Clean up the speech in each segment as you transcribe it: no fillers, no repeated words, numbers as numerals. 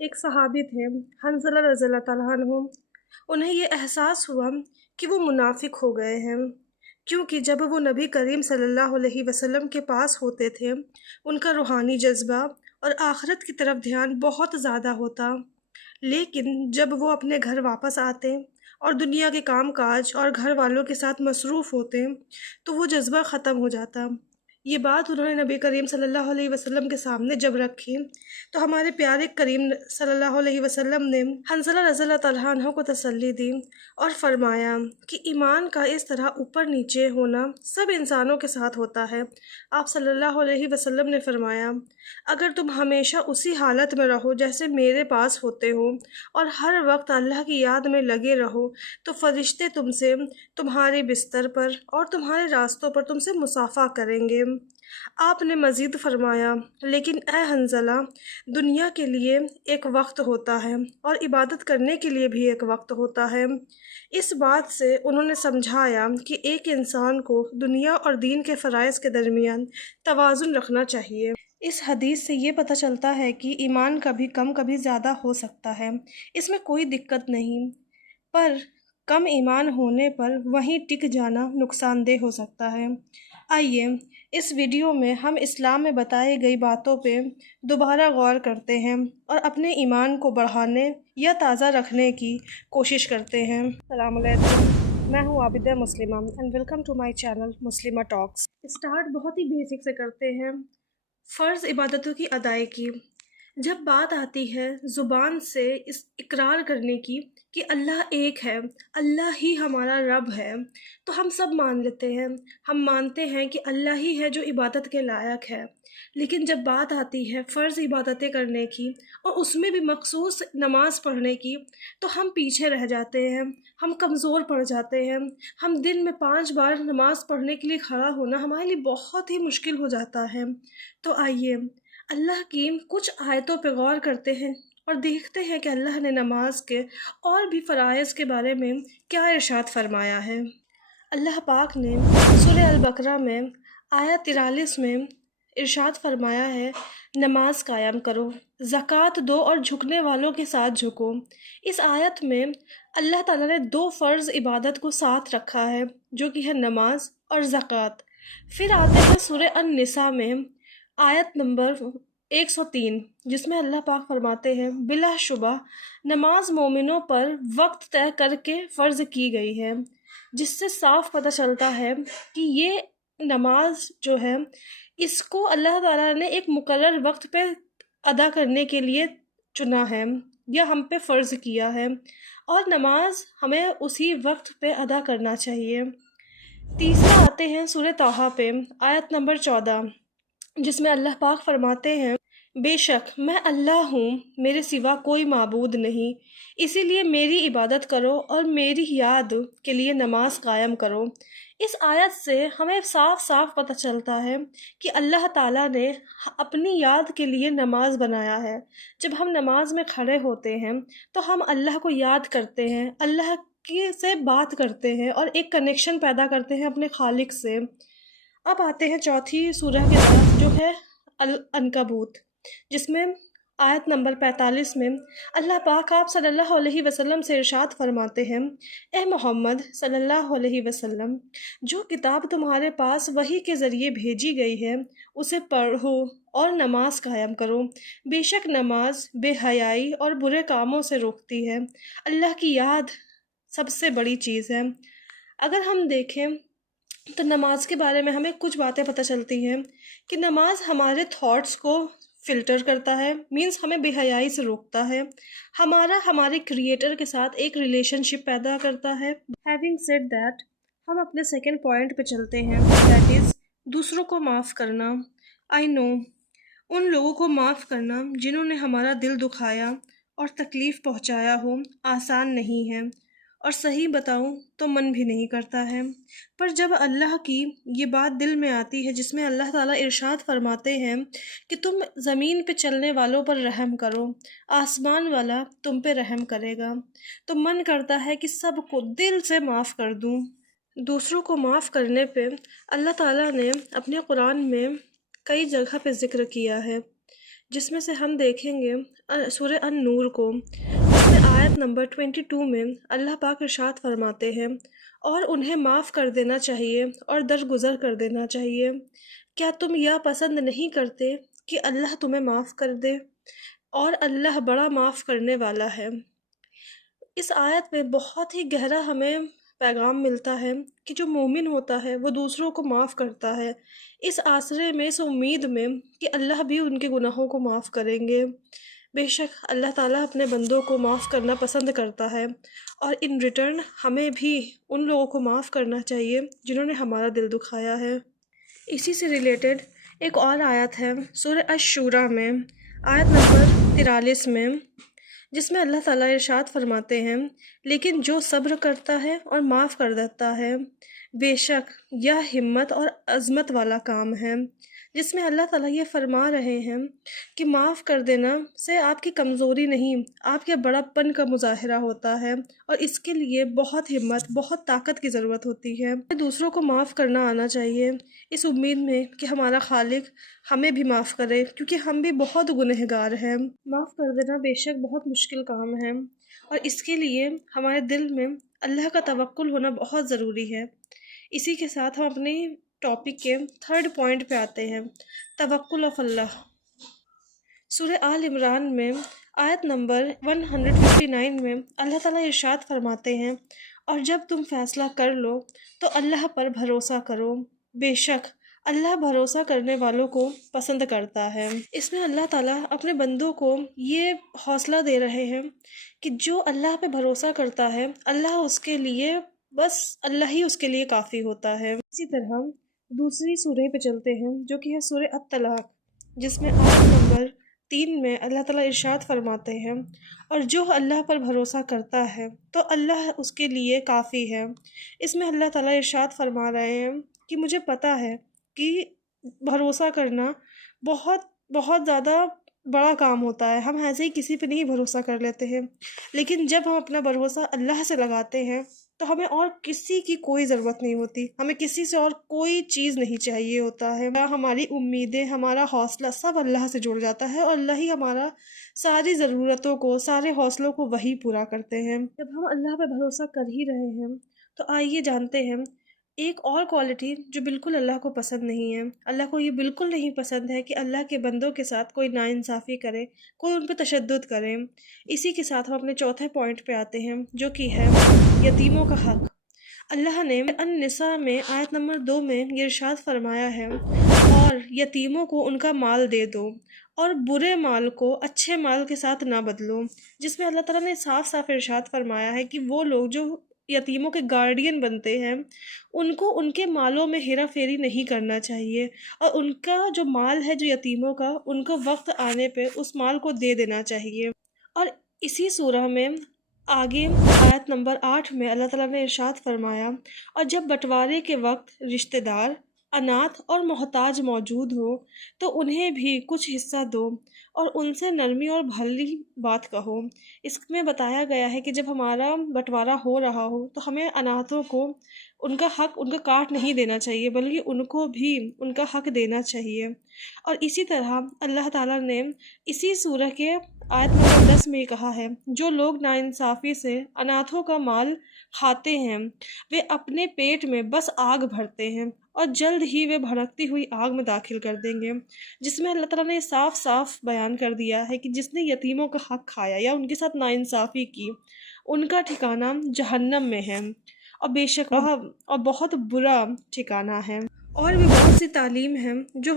ایک صحابی تھے، حنظلہ رضی اللہ تعالیٰ عنہ۔ انہیں یہ احساس ہوا کہ وہ منافق ہو گئے ہیں، کیونکہ جب وہ نبی کریم صلی اللہ علیہ وسلم کے پاس ہوتے تھے ان کا روحانی جذبہ اور آخرت کی طرف دھیان بہت زیادہ ہوتا، لیکن جب وہ اپنے گھر واپس آتے اور دنیا کے کام کاج اور گھر والوں کے ساتھ مصروف ہوتے تو وہ جذبہ ختم ہو جاتا۔ یہ بات انہوں نے نبی کریم صلی اللہ علیہ وسلم کے سامنے جب رکھی تو ہمارے پیارے کریم صلی اللہ علیہ وسلم نے حنظلہ رضی اللہ تعالیٰ عنہ کو تسلی دی اور فرمایا کہ ایمان کا اس طرح اوپر نیچے ہونا سب انسانوں کے ساتھ ہوتا ہے۔ آپ صلی اللہ علیہ وسلم نے فرمایا، اگر تم ہمیشہ اسی حالت میں رہو جیسے میرے پاس ہوتے ہو اور ہر وقت اللہ کی یاد میں لگے رہو تو فرشتے تم سے تمہارے بستر پر اور تمہارے راستوں پر تم سے مصافحہ کریں گے۔ آپ نے مزید فرمایا، لیکن اے حنظلہ، دنیا کے لیے ایک وقت ہوتا ہے اور عبادت کرنے کے لیے بھی ایک وقت ہوتا ہے۔ اس بات سے انہوں نے سمجھایا کہ ایک انسان کو دنیا اور دین کے فرائض کے درمیان توازن رکھنا چاہیے۔ اس حدیث سے یہ پتہ چلتا ہے کہ ایمان کبھی کم کبھی زیادہ ہو سکتا ہے، اس میں کوئی دقت نہیں، پر کم ایمان ہونے پر وہیں ٹک جانا نقصان دہ ہو سکتا ہے۔ آئیے اس ویڈیو میں ہم اسلام میں بتائی گئی باتوں پہ دوبارہ غور کرتے ہیں اور اپنے ایمان کو بڑھانے یا تازہ رکھنے کی کوشش کرتے ہیں۔ السلام علیکم، میں ہوں Abida Muslima and welcome to my channel Muslima talks. Start بہت ہی بیسک سے کرتے ہیں، فرض عبادتوں کی ادائیگی۔ جب بات آتی ہے زبان سے اس اقرار کرنے کی کہ اللہ ایک ہے، اللہ ہی ہمارا رب ہے، تو ہم سب مان لیتے ہیں، ہم مانتے ہیں کہ اللہ ہی ہے جو عبادت کے لائق ہے۔ لیکن جب بات آتی ہے فرض عبادتیں کرنے کی اور اس میں بھی مخصوص نماز پڑھنے کی تو ہم پیچھے رہ جاتے ہیں، ہم کمزور پڑ جاتے ہیں۔ ہم دن میں 5 بار نماز پڑھنے کے لیے کھڑا ہونا ہمارے لیے بہت ہی مشکل ہو جاتا ہے۔ تو آئیے اللہ کی کچھ آیتوں پہ غور کرتے ہیں اور دیکھتے ہیں کہ اللہ نے نماز کے اور بھی فرائض کے بارے میں کیا ارشاد فرمایا ہے۔ اللہ پاک نے سورہ البقرہ میں آیت 43 میں ارشاد فرمایا ہے، نماز قائم کرو، زکوٰۃ دو اور جھکنے والوں کے ساتھ جھکو۔ اس آیت میں اللہ تعالیٰ نے 2 فرض عبادت کو ساتھ رکھا ہے جو کہ ہے نماز اور زکوٰۃ۔ پھر آتے ہیں سورہ النساء میں آیت نمبر 103 جس میں اللہ پاک فرماتے ہیں، بلا شبہ نماز مومنوں پر وقت طے کر کے فرض کی گئی ہے، جس سے صاف پتہ چلتا ہے کہ یہ نماز جو ہے اس کو اللہ تعالیٰ نے ایک مقرر وقت پہ ادا کرنے کے لیے چنا ہے یا ہم پہ فرض کیا ہے، اور نماز ہمیں اسی وقت پہ ادا کرنا چاہیے۔ تیسرا آتے ہیں سورہ طٰہٰ پہ آیت نمبر 14 جس میں اللہ پاک فرماتے ہیں، بے شک میں اللہ ہوں، میرے سوا کوئی معبود نہیں، اسی لیے میری عبادت کرو اور میری یاد کے لیے نماز قائم کرو۔ اس آیت سے ہمیں صاف صاف پتہ چلتا ہے کہ اللہ تعالیٰ نے اپنی یاد کے لیے نماز بنایا ہے۔ جب ہم نماز میں کھڑے ہوتے ہیں تو ہم اللہ کو یاد کرتے ہیں، اللہ سے بات کرتے ہیں اور ایک کنیکشن پیدا کرتے ہیں اپنے خالق سے۔ اب آتے ہیں چوتھی سورہ کی طرف جو ہے العنکبوت، جس میں آیت نمبر 45 میں اللہ پاک آپ صلی اللہ علیہ وسلم سے ارشاد فرماتے ہیں، اے محمد صلی اللہ علیہ وسلم، جو کتاب تمہارے پاس وحی کے ذریعے بھیجی گئی ہے اسے پڑھو اور نماز قائم کرو، بے شک نماز بے حیائی اور برے کاموں سے روکتی ہے، اللہ کی یاد سب سے بڑی چیز ہے۔ اگر ہم دیکھیں تو نماز کے بارے میں ہمیں کچھ باتیں پتہ چلتی ہیں کہ نماز ہمارے تھاٹس کو فلٹر کرتا ہے، مینس ہمیں بے حیائی سے روکتا ہے، ہمارے کریٹر کے ساتھ ایک ریلیشن شپ پیدا کرتا ہے۔ ہیونگ سیڈ دیٹ، ہم اپنے سیکنڈ پوائنٹ پہ چلتے ہیں، دیٹ از دوسروں کو معاف کرنا۔ آئی نو، ان لوگوں کو معاف کرنا جنہوں نے ہمارا دل دکھایا اور تکلیف پہنچایا ہو آسان نہیں ہے، اور صحیح بتاؤں تو من بھی نہیں کرتا ہے، پر جب اللہ کی یہ بات دل میں آتی ہے جس میں اللہ تعالیٰ ارشاد فرماتے ہیں کہ تم زمین پہ چلنے والوں پر رحم کرو، آسمان والا تم پہ رحم کرے گا، تو من کرتا ہے کہ سب کو دل سے معاف کر دوں۔ دوسروں کو معاف کرنے پہ اللہ تعالیٰ نے اپنے قرآن میں کئی جگہ پہ ذکر کیا ہے جس میں سے ہم دیکھیں گے سورہ النور کو، جس میں آیت نمبر 22 میں اللہ پاک ارشاد فرماتے ہیں، اور انہیں معاف کر دینا چاہیے اور درگزر کر دینا چاہیے۔ کیا تم یہ پسند نہیں کرتے کہ اللہ تمہیں معاف کر دے؟ اور اللہ بڑا معاف کرنے والا ہے۔ اس آیت میں بہت ہی گہرا ہمیں پیغام ملتا ہے کہ جو مومن ہوتا ہے وہ دوسروں کو معاف کرتا ہے، اس آسرے میں، اس امید میں کہ اللہ بھی ان کے گناہوں کو معاف کریں گے۔ بے شک اللہ تعالیٰ اپنے بندوں کو معاف کرنا پسند کرتا ہے، اور ان ریٹرن ہمیں بھی ان لوگوں کو معاف کرنا چاہیے جنہوں نے ہمارا دل دکھایا ہے۔ اسی سے ریلیٹڈ ایک اور آیت ہے سورہ الشورى میں، آیت نمبر 43 میں، جس میں اللہ تعالیٰ ارشاد فرماتے ہیں، لیکن جو صبر کرتا ہے اور معاف کر دیتا ہے، بے شک یہ ہمت اور عظمت والا کام ہے۔ جس میں اللہ تعالیٰ یہ فرما رہے ہیں کہ معاف کر دینا سے آپ کی کمزوری نہیں، آپ کے بڑا پن کا مظاہرہ ہوتا ہے، اور اس کے لیے بہت ہمت، بہت طاقت کی ضرورت ہوتی ہے۔ دوسروں کو معاف کرنا آنا چاہیے، اس امید میں کہ ہمارا خالق ہمیں بھی معاف کرے، کیونکہ ہم بھی بہت گنہگار ہیں۔ معاف کر دینا بے شک بہت مشکل کام ہے، اور اس کے لیے ہمارے دل میں اللہ کا توکل ہونا بہت ضروری ہے۔ اسی کے ساتھ ہم اپنے ٹاپک کے 3rd پوائنٹ پہ آتے ہیں، توکل آف اللہ۔ سورہ آل عمران میں آیت نمبر 159 میں اللہ تعالیٰ ارشاد فرماتے ہیں، اور جب تم فیصلہ کر لو تو اللہ پر بھروسہ کرو، بے شک اللہ بھروسہ کرنے والوں کو پسند کرتا ہے۔ اس میں اللہ تعالیٰ اپنے بندوں کو یہ حوصلہ دے رہے ہیں کہ جو اللہ پہ بھروسہ کرتا ہے، اللہ اس کے لیے، بس اللہ ہی اس کے لیے کافی ہوتا ہے۔ اسی طرح دوسری سورہ پہ چلتے ہیں جو کہ ہے سورہ الطلاق، جس میں آیت نمبر 3 میں اللہ تعالیٰ ارشاد فرماتے ہیں، اور جو اللہ پر بھروسہ کرتا ہے تو اللہ اس کے لیے کافی ہے۔ اس میں اللہ تعالیٰ ارشاد فرما رہے ہیں کہ مجھے پتہ ہے کہ بھروسہ کرنا بہت بہت زیادہ بڑا کام ہوتا ہے، ہم ایسے ہی کسی پہ نہیں بھروسہ کر لیتے ہیں، لیکن جب ہم اپنا بھروسہ اللہ سے لگاتے ہیں تو ہمیں اور کسی کی کوئی ضرورت نہیں ہوتی، ہمیں کسی سے اور کوئی چیز نہیں چاہیے ہوتا ہے۔ ہماری امیدیں، ہمارا حوصلہ سب اللہ سے جڑ جاتا ہے، اور اللہ ہی ہمارا ساری ضرورتوں کو، سارے حوصلوں کو وہی پورا کرتے ہیں۔ جب ہم اللہ پہ بھروسہ کر ہی رہے ہیں تو آئیے جانتے ہیں ایک اور کوالٹی جو بالکل اللہ کو پسند نہیں ہے۔ اللہ کو یہ بالکل نہیں پسند ہے کہ اللہ کے بندوں کے ساتھ کوئی ناانصافی کرے، کوئی ان پہ تشدد کرے۔ اسی کے ساتھ ہم اپنے چوتھے پوائنٹ پہ آتے ہیں جو کہ ہے یتیموں کا حق۔ اللہ نے النساء میں آیت نمبر 2 میں یہ ارشاد فرمایا ہے، اور یتیموں کو ان کا مال دے دو، اور برے مال کو اچھے مال کے ساتھ نہ بدلو۔ جس میں اللہ تعالیٰ نے صاف صاف ارشاد فرمایا ہے کہ وہ لوگ جو یتیموں کے گارڈین بنتے ہیں، ان کو ان کے مالوں میں ہیرا پھیری نہیں کرنا چاہیے، اور ان کا جو مال ہے جو یتیموں کا، ان کو وقت آنے پہ اس مال کو دے دینا چاہیے۔ اور اسی سورہ میں آگے آیت نمبر 8 میں اللہ تعالیٰ نے ارشاد فرمایا، اور جب بٹوارے کے وقت رشتہ دار، اناتھ اور محتاج موجود ہو تو انہیں بھی کچھ حصہ دو، اور ان سے نرمی اور بھلی بات کہو۔ اس میں بتایا گیا ہے کہ جب ہمارا بٹوارا ہو رہا ہو تو ہمیں اناتھوں کو ان کا حق، ان کا کاٹ نہیں دینا چاہیے، بلکہ ان کو بھی ان کا حق دینا چاہیے۔ اور اسی طرح اللہ تعالیٰ نے اسی سورہ کے آیت نمبر 10 میں کہا ہے، جو لوگ ناانصافی سے اناتھوں کا مال کھاتے ہیں، وہ اپنے پیٹ میں بس آگ بھرتے ہیں، اور جلد ہی وہ بھڑکتی ہوئی آگ میں داخل کر دیں گے۔ جس میں اللہ تعالیٰ نے صاف صاف بیان کر دیا ہے کہ جس نے یتیموں کا حق کھایا یا ان کے ساتھ ناانصافی کی، ان کا ٹھکانہ جہنم میں ہے، اور بے شک اور بہت برا ٹھکانہ ہے۔ اور بھی بہت سی تعلیم ہے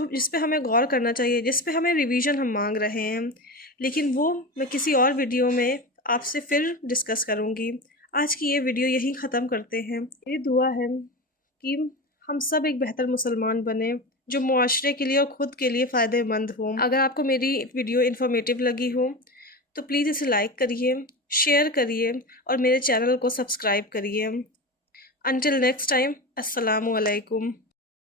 جس پہ ہمیں غور کرنا چاہیے، جس پہ ہمیں ریویژن ہم مانگ رہے ہیں، لیکن وہ میں کسی اور ویڈیو میں آپ سے پھر ڈسکس کروں گی۔ آج کی یہ ویڈیو یہیں ختم کرتے ہیں۔ یہ دعا ہے کہ ہم سب ایک بہتر مسلمان بنیں جو معاشرے کے لیے اور خود کے لیے فائدہ مند ہو۔ اگر آپ کو میری ویڈیو انفارمیٹیو لگی ہو تو پلیز اسے لائک کریے، شیئر کریے، اور میرے چینل کو سبسکرائب کریے۔ انٹل نیکسٹ ٹائم، السلام علیکم۔